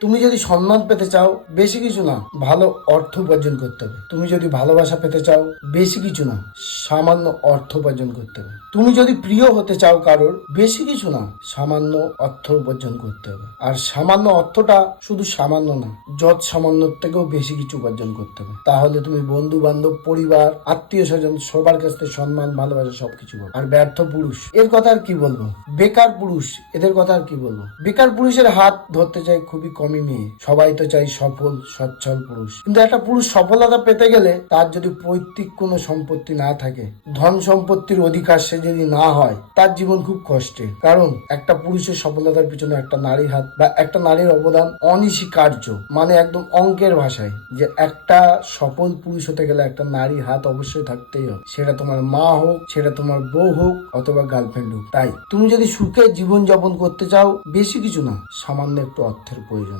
তুমি যদি সম্মান পেতে চাও, বেশি কিছু না, ভালো অর্থ উপার্জন করতে হবে। তুমি যদি ভালোবাসা পেতে চাও, বেশি কিছু না, সামান্য অর্থ উপার্জন করতে হবে। তুমি যদি প্রিয় হতে চাও কারোর, বেশি কিছু না, সামান্য অর্থ উপার্জন করতে হবে। আর সামান্য অর্থটা শুধু সামান্য না, যত সামান্য থেকেও বেশি কিছু উপার্জন করতে হবে। তাহলে তুমি বন্ধু বান্ধব, পরিবার, আত্মীয় স্বজন সবার কাছ থেকে সম্মান, ভালোবাসা সবকিছু পাবে। আর ব্যর্থ পুরুষ, এর কথা আর কি বলবো? বেকার পুরুষ, এদের কথা আর কি বলবো? বেকার পুরুষের হাত ধরতে চাই খুবই কমই মেয়ে। সবাই তো চাই সফল সচ্ছল পুরুষ, কিন্তু একটা পুরুষ সফলতা পেতে গেলে তার যদি পৈতৃক কোনো সম্পত্তি না থাকে, ধন সম্পত্তির অধিকার সে যদি না হয়, তার জীবন খুব কষ্টের। কারণ একটা পুরুষের সফলতার পিছনে একটা নারীর হাত বা একটা নারীর অবদান অনস্বীকার্য। মানে একদম অঙ্কের ভাষায়, যে একটা সফল পুরুষ হতে গেলে একটা নারীর হাত অবশ্যই থাকতেই হবে। সেটা তোমার মা হোক, সেটা তোমার বউ হোক, অথবা গার্লফ্রেন্ড হোক। তাই তুমি যদি সুখে জীবন যাপন করতে চাও, বেশি কিছু না, সামান্য একটু অর্থের প্রয়োজন।